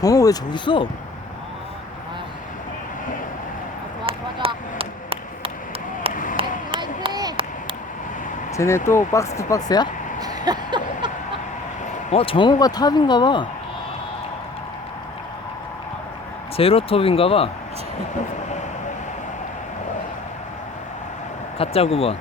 정호 왜 저기 있어? 아. 좋아 좋아 좋아 화이팅 화이팅 쟤네 또 박스 투 박스야? 어 정호가 탑인가봐 제로 톱인가봐 가짜 9번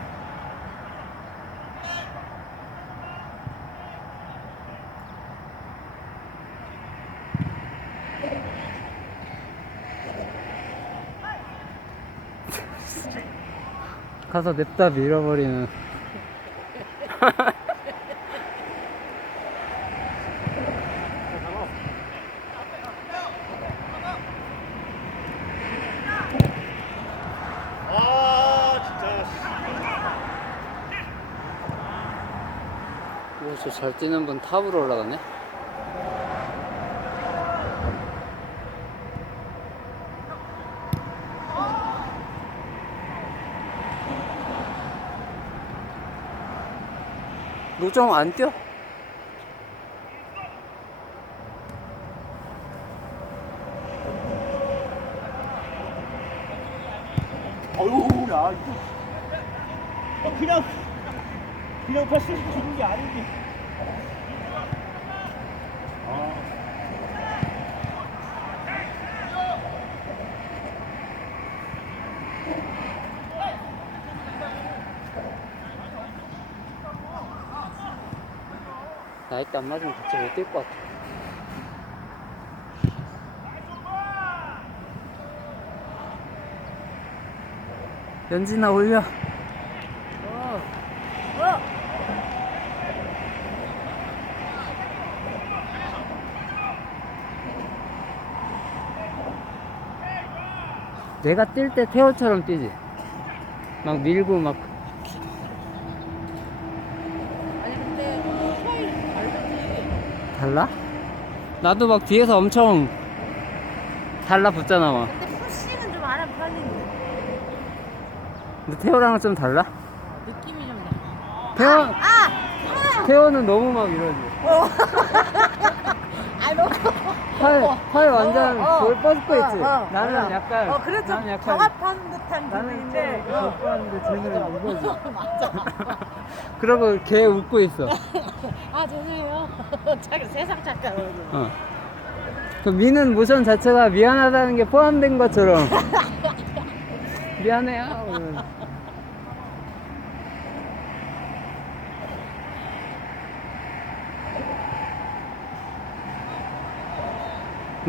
가서 냅다 밀어버리는 아 진짜 오, 저잘 뛰는 분 탑으로 올라갔네? 노정 안 뛰어? 어휴 야 이거 아, 그냥 그냥 패스 주는 게 아니지 나이 때안 맞으면 같이 못 뛸 것 같아. 연진아 올려. 내가 뛸 때 태호처럼 뛰지. 막 밀고 막 아니 근데 스타일 다르지 달라? 나도 막 뒤에서 엄청 달라붙잖아 막. 근데 푸싱은 좀 편린데 근데 태호랑은 좀 달라? 느낌이 좀 나. 태호 아! 태호는 너무 막 이러지. 아 너무 팔, 팔 완전 어, 어, 돌 뻗고 있지. 어, 어, 나는 맞아. 약간 어 그래 좀 나는 약간 경합하는 듯한 나는 기분인데 이제 돌 뻗는데 쟤는 이거지. 그러고 걔 웃고 있어. 아 죄송해요 자기 세상 착각으로 어. 그 미는 모션 자체가 미안하다는 게 포함된 것처럼. 미안해요. 그러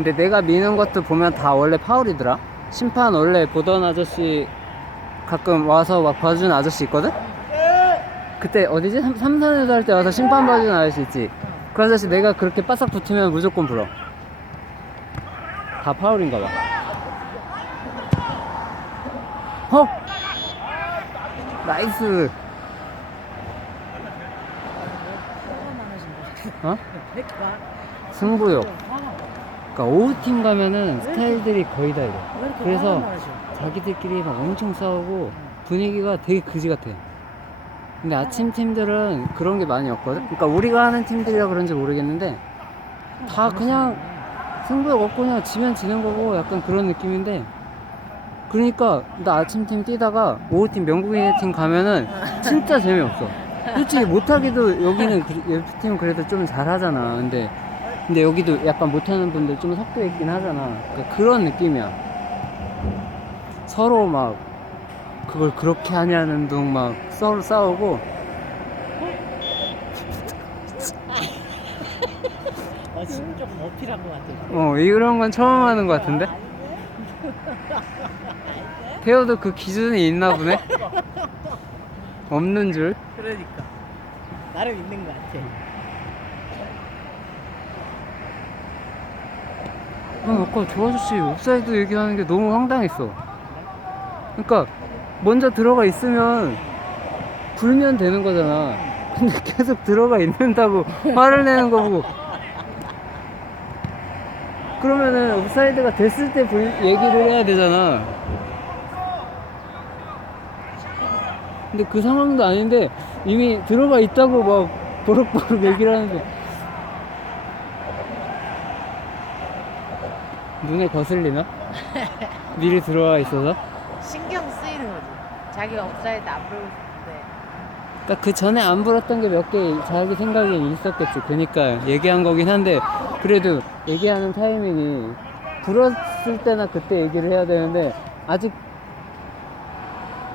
근데 내가 미는 것도 보면 다 원래 파울이더라. 심판 원래 보던 아저씨 가끔 와서 막 봐주는 아저씨 있거든? 그때 어디지? 삼, 삼선에서 할 때 와서 심판 봐주는 아저씨 있지? 그 아저씨 내가 그렇게 바싹 붙으면 무조건 불어. 다 파울인가 봐. 헉! 나이스! 어? 승부욕. 그러니까 오후팀 가면은 스타일들이 거의 다 이래. 그래서 자기들끼리 막 엄청 싸우고 분위기가 되게 그지 같아. 근데 아침 팀들은 그런 게 많이 없거든. 그러니까 우리가 하는 팀들이라 그런지 모르겠는데 다 그냥 승부욕 없고 그냥 지면 지는 거고 약간 그런 느낌인데 그러니까 나 아침 팀 뛰다가 오후 팀 명국인의 팀 가면은 진짜 재미없어. 솔직히 못하기도 여기는 f 팀은 그래도 좀 잘하잖아. 근데 근데 여기도 약간 못하는 분들 좀 섞여 있긴 하잖아. 그러니까 그런 느낌이야. 서로 막 그걸 그렇게 하냐는 둥 막 서로 싸우고. 아 지금 좀 어필한 것 같아. 어 이런 건 처음 하는 것 같은데? 태호도 그 기준이 있나 보네? 없는 줄? 그러니까. 나름 있는 것 같아 아, 아까 저 아저씨 옵사이드 얘기하는 게 너무 황당했어. 그러니까 먼저 들어가 있으면 불면 되는 거잖아. 근데 계속 들어가 있는다고 화를 내는 거 보고. 그러면은 옵사이드가 됐을 때 불- 얘기를 해야 되잖아. 근데 그 상황도 아닌데 이미 들어가 있다고 막 보록보록 얘기를 하는데 눈에 거슬리나? 미리 들어와 있어서? 신경 쓰이는 거지. 자기가 업사이드 안 싶은데. 그러니까 그 전에 안 불었던 게 몇 개 자기 생각에 있었겠지. 그러니까 얘기한 거긴 한데 그래도 얘기하는 타이밍이 불었을 때나 그때 얘기를 해야 되는데 아직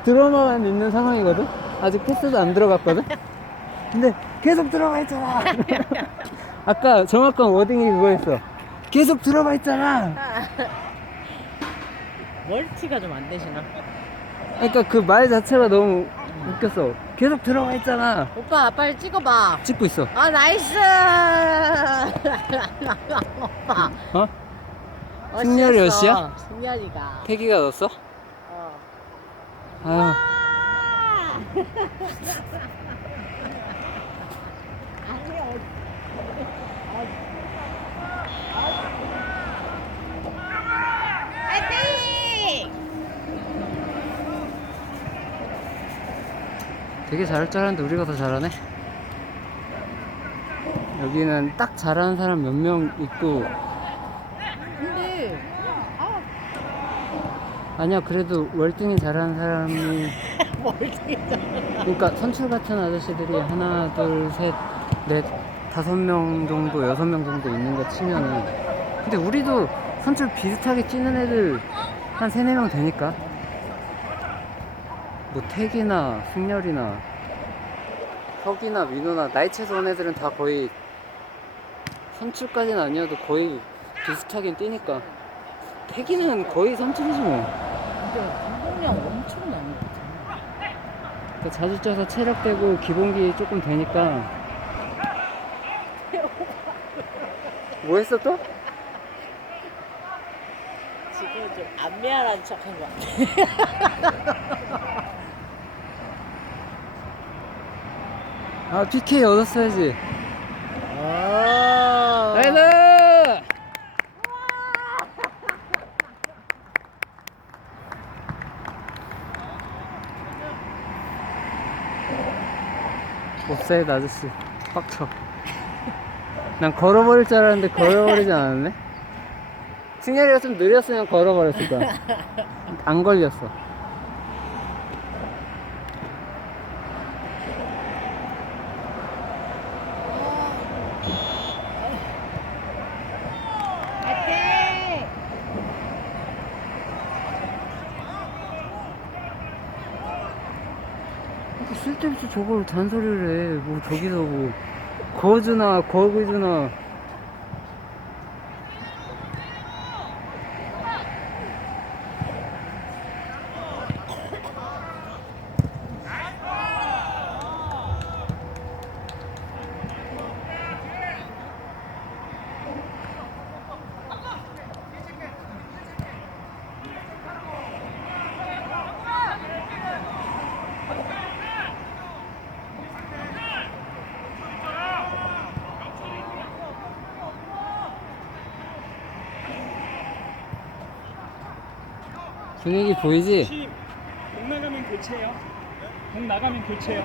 드라마만 있는 상황이거든. 아직 패스도 안 들어갔거든. 근데 계속 들어가 있잖아. 아까 정확한 워딩이 그거였어. 계속 들어가 있잖아. 멀티가 좀 안 되시나? 그러니까 그 말 자체가 너무 웃겼어. 계속 들어가 있잖아. 오빠 빨리 찍어봐. 찍고 있어. 아 나이스. 오빠. 어? 승렬이 몇 시야? 승렬이가. 태기가 넣었어? 어. 아유. 되게 잘할 줄 알았는데 우리가 더 잘하네. 여기는 딱 잘하는 사람 몇 명 있고 근데 아 아니야 그래도 월등히 잘하는 사람이 멀티가. 그러니까 선출 같은 아저씨들이 하나 둘셋넷 다섯 명 정도 여섯 명 정도 있는 거 치면은 근데 우리도 선출 비슷하게 뛰는 애들 한 세네 명 되니까 뭐 태기나 승렬이나 혁이나 민호나 나이 채소 온 애들은 다 거의 선출까지는 아니어도 거의 비슷하긴 뛰니까 태기는 거의 선출이지 뭐 근데 운동량 엄청 많이. 그러니까 자주 쪄서 체력 되고 기본기 조금 되니까 뭐 했어 또? 지금 좀안 미안한 척한 것 같아. 아 PK 얻었어야지. 오. 나이스! 옵사이드 아저씨 빡쳐. 난 걸어버릴 줄 알았는데 걸어버리지 않았네? 승열이가 좀 느렸으면 걸어버렸을 거야. 안 걸렸어 파이팅! 뭐 쓸데없이 저걸 잔소리를 해. 뭐 저기서 뭐 거주나 거기주나 분위기 보이지? 팀, 공 나가면 교체요. 공 나가면 교체요.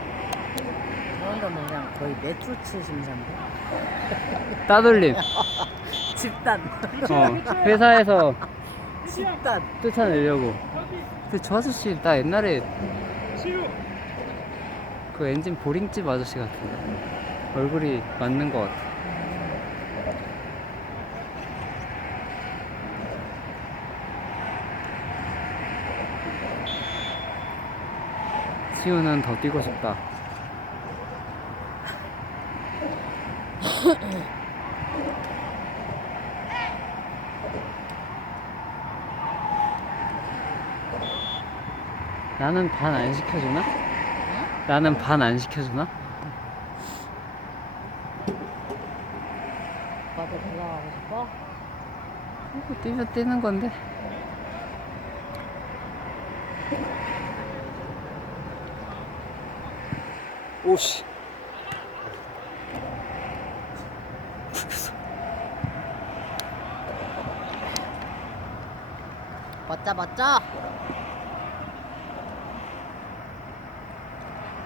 그런 거는 그냥 거의 매트치 심사인데. 따돌림. 집단. 어, 회사에서 집단. 쫓아내려고. 근데 저 아저씨 나 옛날에 시우. 그 엔진 보링집 아저씨 같은데 얼굴이 맞는 것 같아. 시우는 더 뛰고 싶다. 나는 반 안 시켜주나? 나는 반 안 시켜주나? 오빠도 올라가고 싶어? 이거 뛰면 뛰는 건데. 오씨. 멋져 멋져.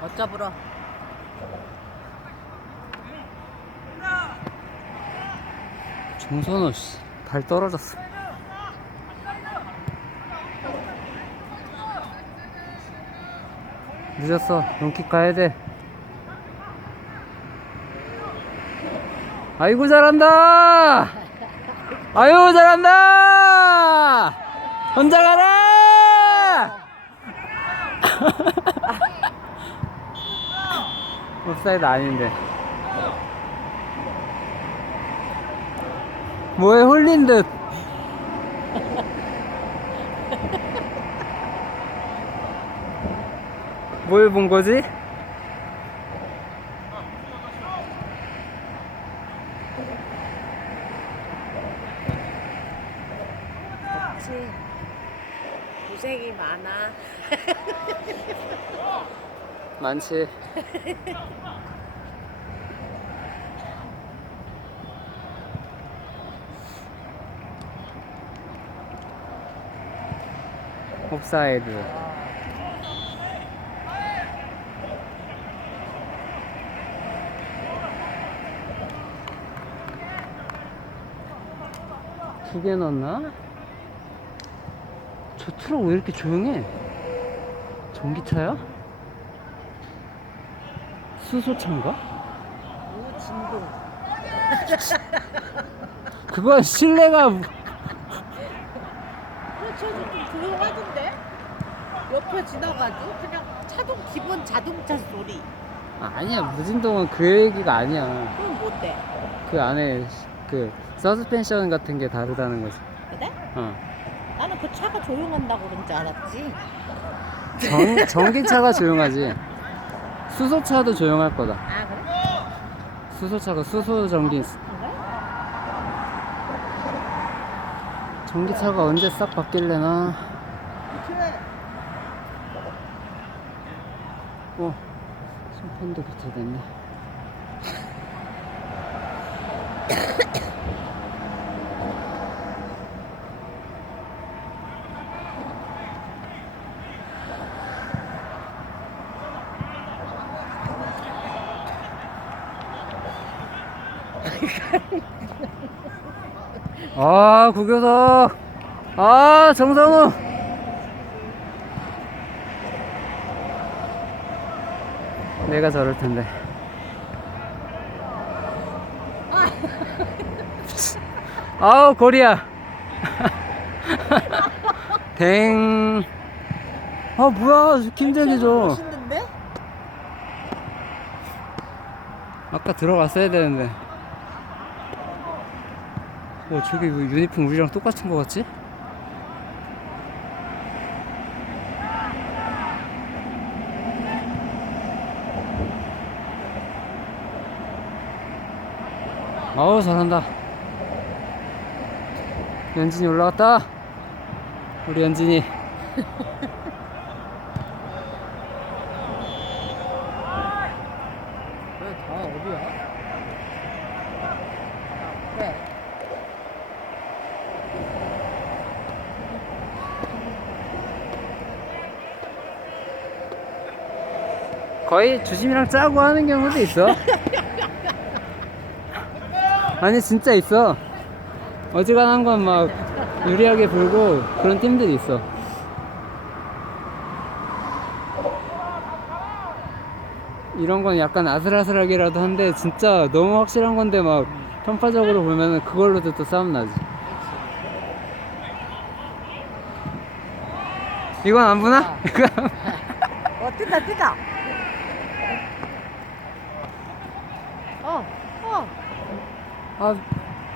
멋져 불어. 정선호 씨, 발 떨어졌어. 늦었어. 용킥 가야 돼. 아이고 잘한다. 아유 잘한다. 혼자 가라. 옵사이드 아닌데. 뭐에 홀린 듯. 뭘 본 거지? 그치. 고생이 많아. 많지. 옵사이드. 두 개 넣었나? 저 트럭 왜 이렇게 조용해? 전기차야? 수소차인가? 우진동. 그건 실내가 그렇죠. 좀 조용하던데? 옆에 지나가도 그냥 차동 기본 자동차 소리. 아, 아니야 무진동은 그 얘기가 아니야 그럼 뭔데? 그 안에 그 서스펜션 같은 게 다르다는 거지 그래? 어 나는 그 차가 조용한다고 그런 줄 알았지. 전, 전기차가 조용하지 수소차도 조용할 거다 아 그래? 수소차가 수소 전기 그래? 전기차가 언제 싹 바뀔래나 어 심판도 교체됐네 아 구교석. 아 정상우 내가 저럴 텐데. 아우 고리야. 댕. 아 뭐야? 김재기죠? 아까 들어갔어야 되는데 어 저기 왜 유니폼 우리랑 똑같은 거 같지? 아우 잘한다. 연진이 올라갔다. 우리 연진이 왜다 어디야? 그래. 거의 주심이랑 짜고 하는 경우도 있어. 아니 진짜 있어. 어지간한 건 막 유리하게 불고 그런 팀들이 있어. 이런 건 약간 아슬아슬하게라도 한데 진짜 너무 확실한 건데 막 편파적으로 보면은 그걸로도 또 싸움 나지. 이건 안안 어 뜬다 뜬다. 어 어. 아,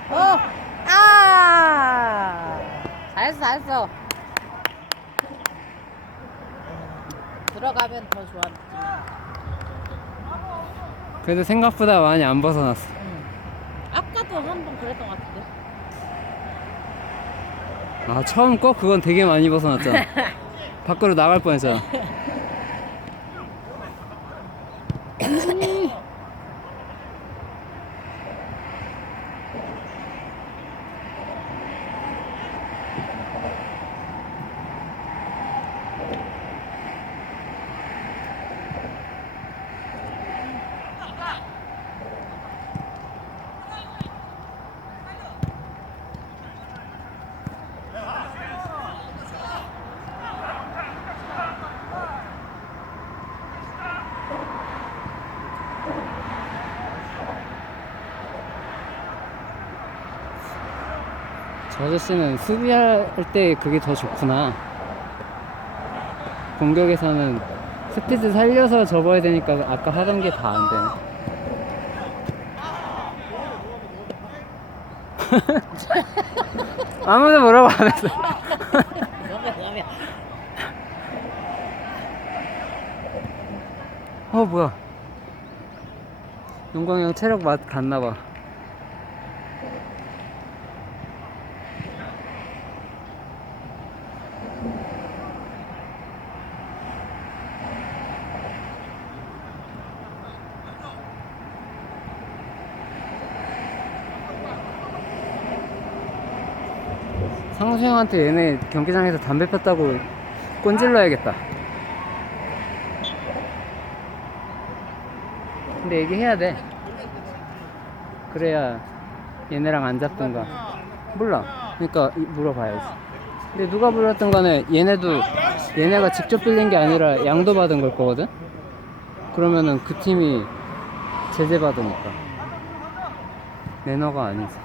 어! 아! 잘했어, 잘했어. 들어가면 더 좋아. 그래도 생각보다 많이 안 벗어났어. 아까도 한 번 그랬던 것 같은데. 아 처음 거 그건 되게 많이 벗어났잖아. 밖으로 나갈 뻔했잖아. 저 아저씨는 수비할 때 그게 더 좋구나. 공격에서는 스피드 살려서 접어야 되니까 아까 하던 게 다 안 되네. 아무도 뭐라고 안 했어. 어 뭐야? 용광이 형 체력 맛 갔나봐. 상수 형한테 얘네 경기장에서 담배 폈다고 꼰질러야겠다. 근데 얘기해야 돼. 그래야 얘네랑 안 잡든가. 몰라. 그러니까 이- 물어봐야지. 근데 누가 불렀든 간에 얘네도 얘네가 직접 빌린 게 아니라 양도 받은 걸 거거든? 그러면은 그 팀이 제재 받으니까. 매너가 아니지.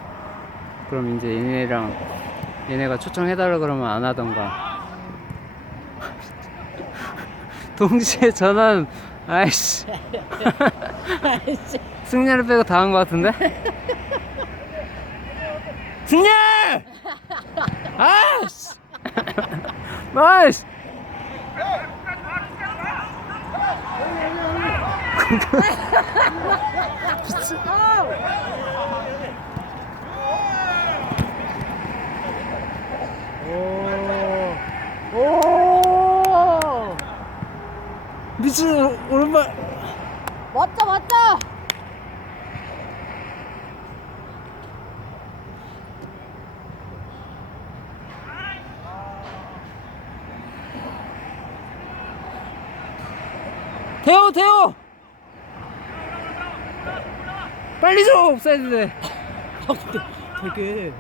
그럼 이제 얘네랑 얘네가 초청해달라 그러면 안 하던가. 동시에 전화는 아이씨. 승렬을 빼고 다 한 것 같은데? 승렬! 아이씨! 아이씨! 오. 오. 미친 오른발 맞다 맞다. 태호 태호 빨리 줘 옵사이드 돼 아 근데 되게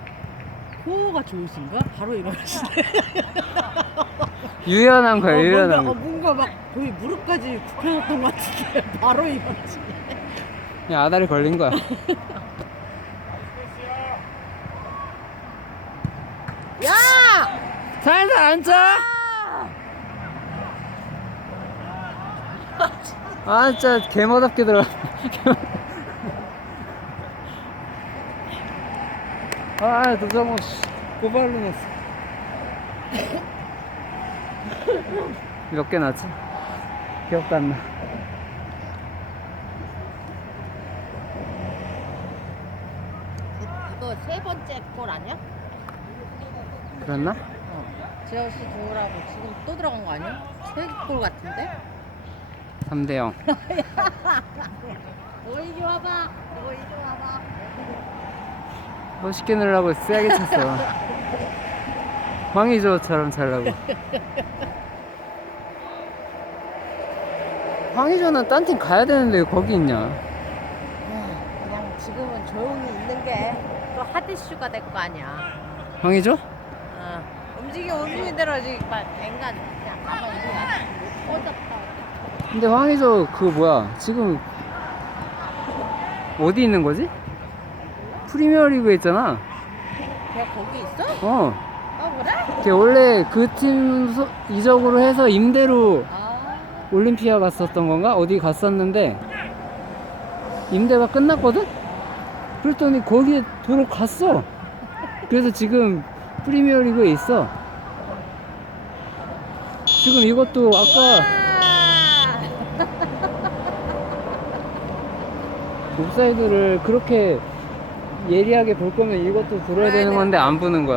호호가 좋으신가? 바로 일어나시네. 유연한 거야 어, 유연한 뭔가, 어, 거. 뭔가 막 거의 무릎까지 굽혀놨던 것 같은데 바로 일어나시네. 그냥 아다리 걸린 거야. 야! 살살 앉아. 아! 진짜 개멋없게 들어 아 도장호 씨 고발로 냈어 몇 개 나지? 기억도 안 나 이거 세 번째 골 아니야? 그랬나? 어. 재호 씨 좋으라고 지금 또 들어간 거 아니야? 세골 같은데? 3대 0 너 이리 와봐. 너 이리 와봐. 멋있게 넣으려고 세게 쳤어 황희조처럼 잘라고 황희조는 딴 팀 가야 되는데 왜 거기 있냐 그냥 지금은 조용히 있는 게또 하드슈가 될 거 아니야. 황희조? 어. 움직여 움직이는 대로 지금 막 앵간 그냥 가만히 있어. 꺼졌다. 근데 황희조 그 뭐야 지금 어디 있는 거지? 프리미어리그에 있잖아 걔 거기 있어? 어 어 그래? 걔 원래 그 팀 이적으로 해서 임대로 아. 올림피아 갔었던 건가? 어디 갔었는데 임대가 끝났거든? 그랬더니 거기에 도로 갔어. 그래서 지금 프리미어 리그에 있어. 지금 이것도 아까 옵사이드를 그렇게 예리하게 볼 거면 이것도 불어야 되는 건데 안 부는 거야